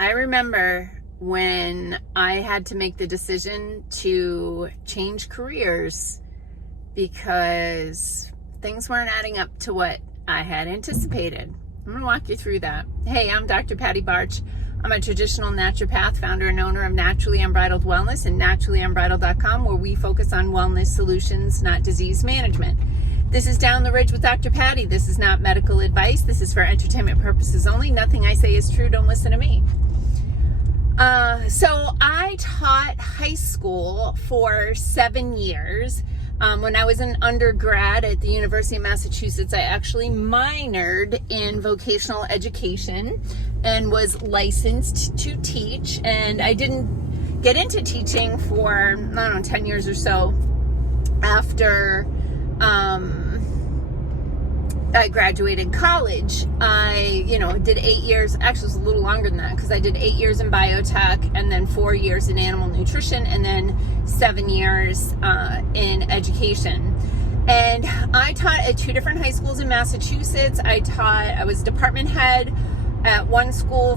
I remember when I had to make the decision to change careers because things weren't adding up to what I had anticipated. I'm going to walk you through that. Hey, I'm Dr. Patty Barch. I'm a traditional naturopath, founder and owner of Naturally Unbridled Wellness and naturallyunbridled.com, where we focus on wellness solutions, not disease management. This is Down the Ridge with Dr. Patty. This is not medical advice. This is for entertainment purposes only. Nothing I say is true. Don't listen to me. So I taught high school for 7 years. When I was an undergrad at the University of Massachusetts, I actually minored in vocational education and was licensed to teach. And I didn't get into teaching for, 10 years or so after I graduated college. I, did 8 years, actually it was a little longer than that, because I did 8 years in biotech and then 4 years in animal nutrition and then 7 years in education. And I taught at 2 different high schools in Massachusetts. I was department head at one school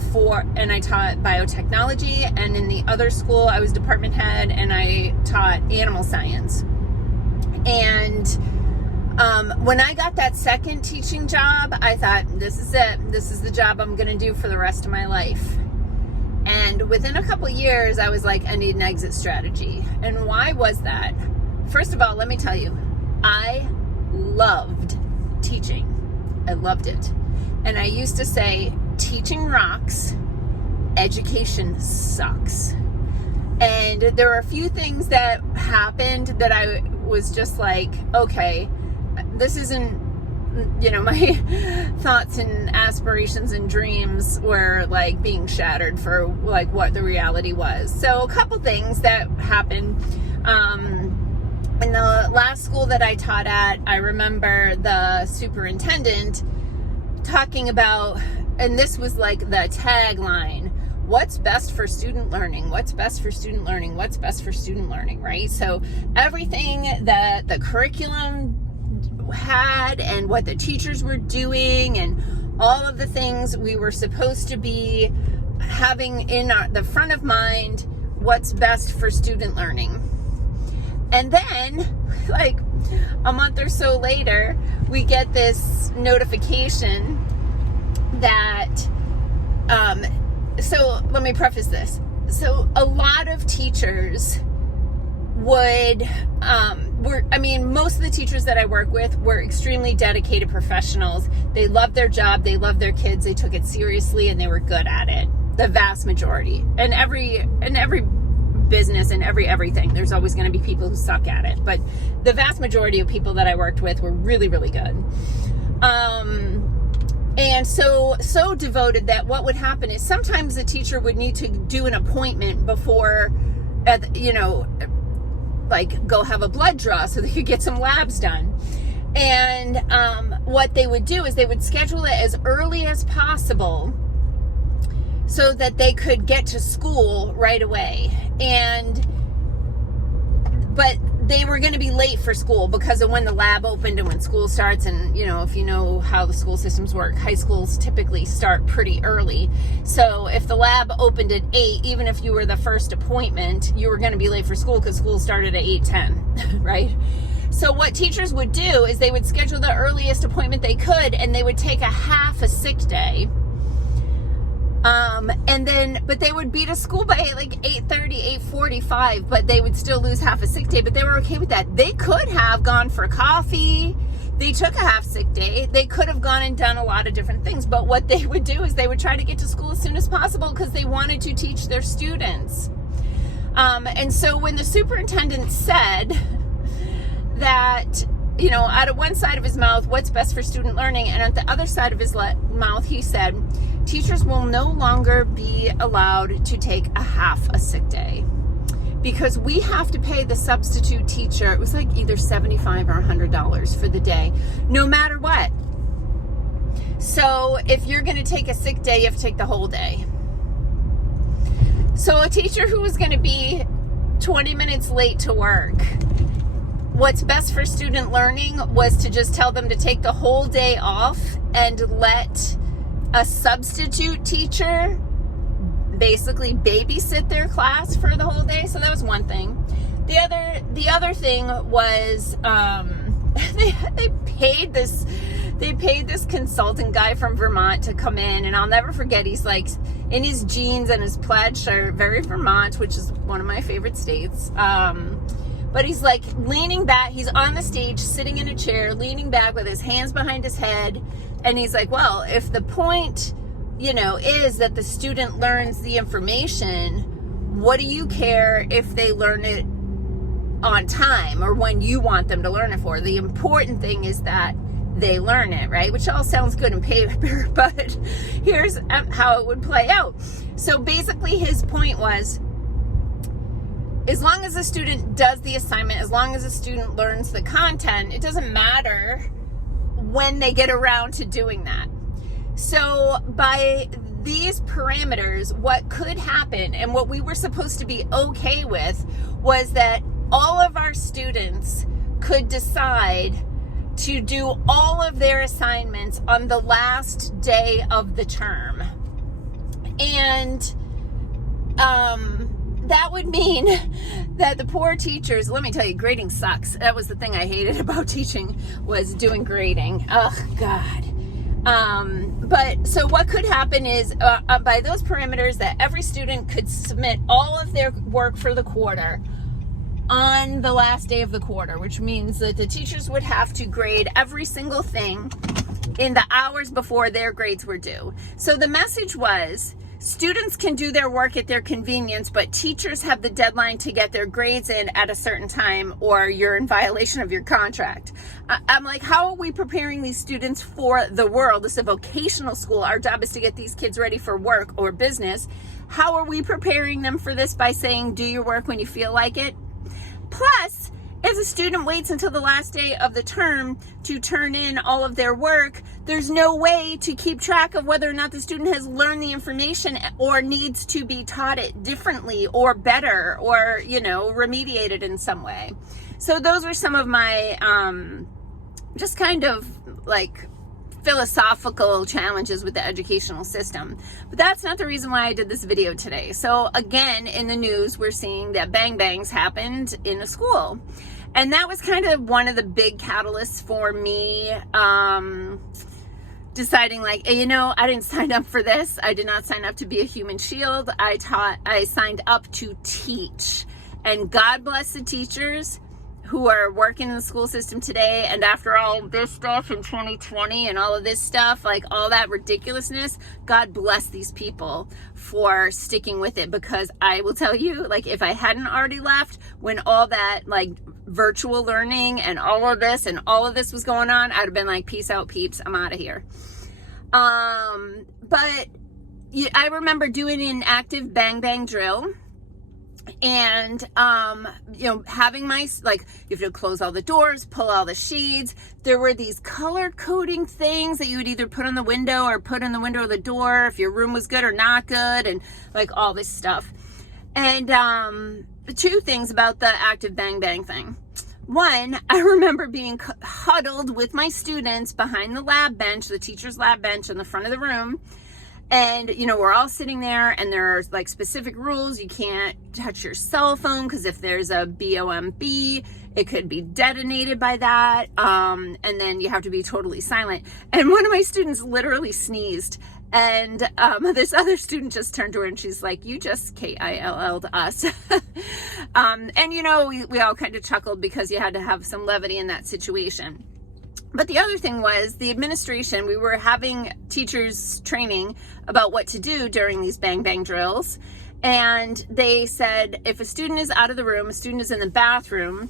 and I taught biotechnology, and in the other school I was department head and I taught animal science. And when I got that second teaching job, I thought, this is it. This is the job I'm going to do for the rest of my life. And within a couple of years, I was like, I need an exit strategy. And why was that? First of all, let me tell you, I loved teaching. I loved it. And I used to say, teaching rocks, education sucks. And there were a few things that happened that I was just like, okay, this isn't, my thoughts and aspirations and dreams were like being shattered for like what the reality was. So a couple things that happened. In the last school that I taught at, I remember the superintendent talking about, and this was like the tagline, what's best for student learning? What's best for student learning? What's best for student learning, right? So everything that the curriculum had and what the teachers were doing and all of the things we were supposed to be having in the front of mind, what's best for student learning. And then, like a month or so later, we get this notification that, so let me preface this. So a lot of teachers would, most of the teachers that I work with were extremely dedicated professionals. They loved their job, they loved their kids, they took it seriously, and they were good at it. The vast majority. And every business and everything, there's always going to be people who suck at it. But the vast majority of people that I worked with were really, really good. And so devoted that what would happen is sometimes the teacher would need to do an appointment before, like go have a blood draw so they could get some labs done. And what they would do is they would schedule it as early as possible so that they could get to school right away. But they were going to be late for school because of when the lab opened and when school starts. And, if you know how the school systems work, high schools typically start pretty early. So if the lab opened at 8, even if you were the first appointment, you were going to be late for school because school started at 8:10, right? So what teachers would do is they would schedule the earliest appointment they could, and they would take a half a sick day. But they would be to school by like 8:30, 8:45, but they would still lose half a sick day, but they were okay with that. They could have gone for coffee. They took a half sick day. They could have gone and done a lot of different things, but what they would do is they would try to get to school as soon as possible because they wanted to teach their students. And so when the superintendent said that, out of one side of his mouth, what's best for student learning, and at the other side of his mouth, he said, teachers will no longer be allowed to take a half a sick day because we have to pay the substitute teacher. It was like either $75 or $100 for the day, no matter what. So if you're going to take a sick day, you have to take the whole day. So a teacher who was going to be 20 minutes late to work, what's best for student learning was to just tell them to take the whole day off and let a substitute teacher basically babysit their class for the whole day. So that was one thing. The other thing was they paid this consultant guy from Vermont to come in, and I'll never forget, he's like in his jeans and his plaid shirt, very Vermont, which is one of my favorite states. But he's like leaning back, he's on the stage, sitting in a chair, leaning back with his hands behind his head. And he's like, well, if the point, is that the student learns the information, what do you care if they learn it on time or when you want them to learn it for? The important thing is that they learn it, right? Which all sounds good in paper, but here's how it would play out. So basically his point was, as long as a student does the assignment, as long as a student learns the content, it doesn't matter when they get around to doing that. So by these parameters, what could happen and what we were supposed to be okay with was that all of our students could decide to do all of their assignments on the last day of the term. And that would mean that the poor teachers, let me tell you, grading sucks. That was the thing I hated about teaching, was doing grading. Oh, God. But so what could happen is by those parameters that every student could submit all of their work for the quarter on the last day of the quarter, which means that the teachers would have to grade every single thing in the hours before their grades were due. So the message was, students can do their work at their convenience, but teachers have the deadline to get their grades in at a certain time or you're in violation of your contract. I'm like, how are we preparing these students for the world? This is a vocational school. Our job is to get these kids ready for work or business. How are we preparing them for this by saying, do your work when you feel like it? Plus, if a student waits until the last day of the term to turn in all of their work, there's no way to keep track of whether or not the student has learned the information or needs to be taught it differently or better or, remediated in some way. So those are some of my just kind of like philosophical challenges with the educational system. But that's not the reason why I did this video today. So again, in the news, we're seeing that bang bangs happened in a school. And that was kind of one of the big catalysts for me deciding like, I didn't sign up for this. I did not sign up to be a human shield. I signed up to teach. And God bless the teachers who are working in the school system today. And after all this stuff in 2020 and all of this stuff, like all that ridiculousness, God bless these people for sticking with it. Because I will tell you, like, if I hadn't already left when all that like virtual learning and all of this was going on, I'd have been like, peace out, peeps, I'm out of here. But I remember doing an active bang bang drill. And, having my, like, you have to close all the doors, pull all the sheets. There were these color coding things that you would either put on the window or put in the window of the door if your room was good or not good, and like all this stuff. And, two things about the active bang bang thing. One, I remember being huddled with my students behind the lab bench, the teacher's lab bench in the front of the room. And, we're all sitting there and there are like specific rules. You can't touch your cell phone because if there's a BOMB, it could be detonated by that. And then you have to be totally silent. And one of my students literally sneezed. And this other student just turned to her and she's like, you just KILL'd us. And, we all kind of chuckled because you had to have some levity in that situation. But the other thing was the administration, we were having teachers training about what to do during these bang bang drills. And they said, if a student is out of the room, a student is in the bathroom,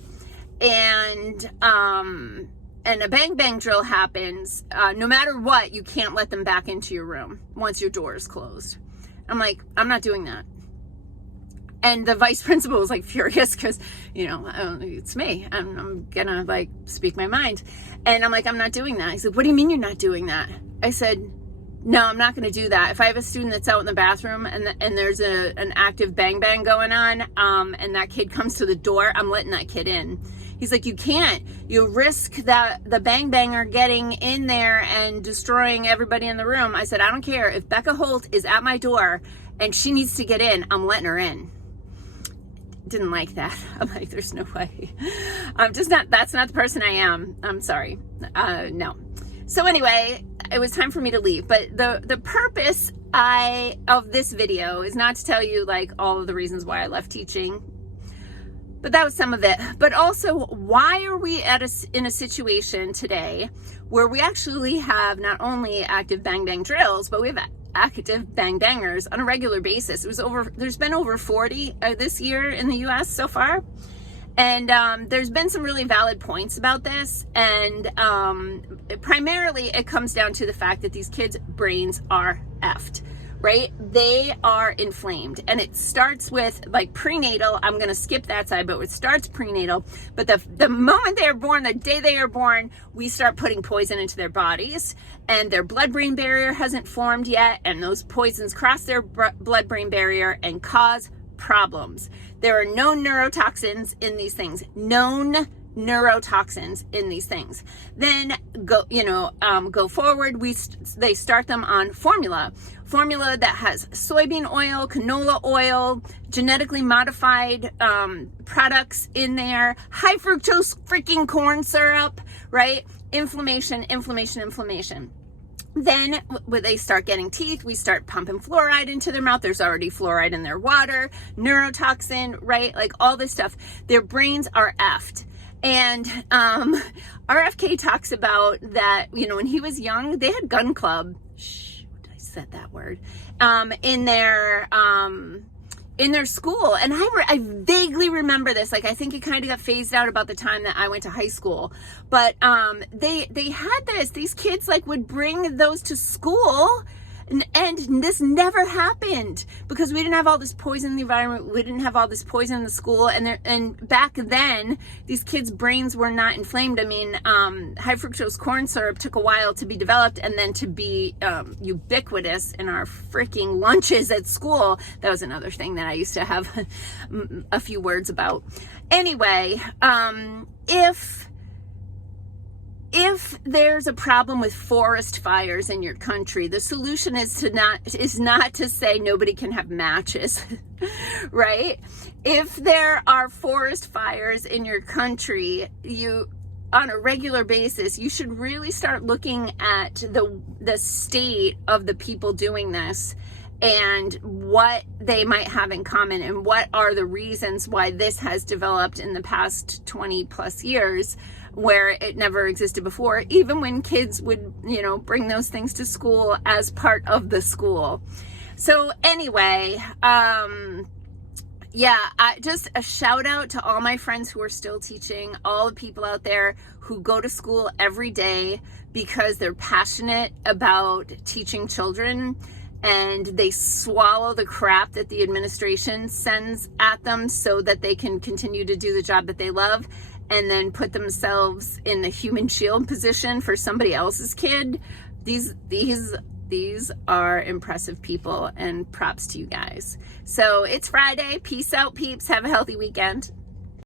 and a bang bang drill happens, no matter what, you can't let them back into your room once your door is closed. I'm like, I'm not doing that. And the vice principal was like furious because, it's me. I'm gonna like speak my mind. And I'm like, I'm not doing that. He said, what do you mean you're not doing that? I said, no, I'm not gonna do that. If I have a student that's out in the bathroom and there's an active bang bang going on, and that kid comes to the door, I'm letting that kid in. He's like, you can't. You risk that the bang banger getting in there and destroying everybody in the room. I said, I don't care. If Becca Holt is at my door and she needs to get in, I'm letting her in. Didn't like that. I'm like, there's no way. That's not the person I am. I'm sorry. No. So anyway, it was time for me to leave. But the purpose of this video is not to tell you like all of the reasons why I left teaching, but that was some of it. But also, why are we in a situation today where we actually have not only active bang bang drills, but we have active bang bangers on a regular basis. There's been over 40 this year in the US so far. And there's been some really valid points about this. And primarily it comes down to the fact that these kids' brains are effed, right? They are inflamed. And it starts with like prenatal. I'm going to skip that side, but it starts prenatal. But the moment they are born, the day they are born, we start putting poison into their bodies. And their blood-brain barrier hasn't formed yet. And those poisons cross their blood-brain barrier and cause problems. There are known neurotoxins in these things. Then go forward. They start them on formula that has soybean oil, canola oil, genetically modified products in there, high fructose freaking corn syrup, right? Inflammation. Then when they start getting teeth, we start pumping fluoride into their mouth. There's already fluoride in their water, neurotoxin, right? Like all this stuff. Their brains are effed. And RFK talks about that, when he was young, they had gun club. Shoot, I said that word. In their school. And I vaguely remember this. Like, I think it kind of got phased out about the time that I went to high school. But they had this. These kids like would bring those to school. And this never happened because we didn't have all this poison in the environment. We didn't have all this poison in the school. And back then, these kids' brains were not inflamed. I mean, high fructose corn syrup took a while to be developed and then to be ubiquitous in our freaking lunches at school. That was another thing that I used to have a few words about. Anyway, if there's a problem with forest fires in your country, the solution is not to say nobody can have matches, right? If there are forest fires in your country, on a regular basis, you should really start looking at the state of the people doing this and what they might have in common and what are the reasons why this has developed in the past 20 plus years where it never existed before, even when kids would, bring those things to school as part of the school. So anyway, just a shout out to all my friends who are still teaching, all the people out there who go to school every day because they're passionate about teaching children and they swallow the crap that the administration sends at them so that they can continue to do the job that they love and then put themselves in the human shield position for somebody else's kid. These are impressive people, and props to you guys. So it's Friday. Peace out, peeps. Have a healthy weekend.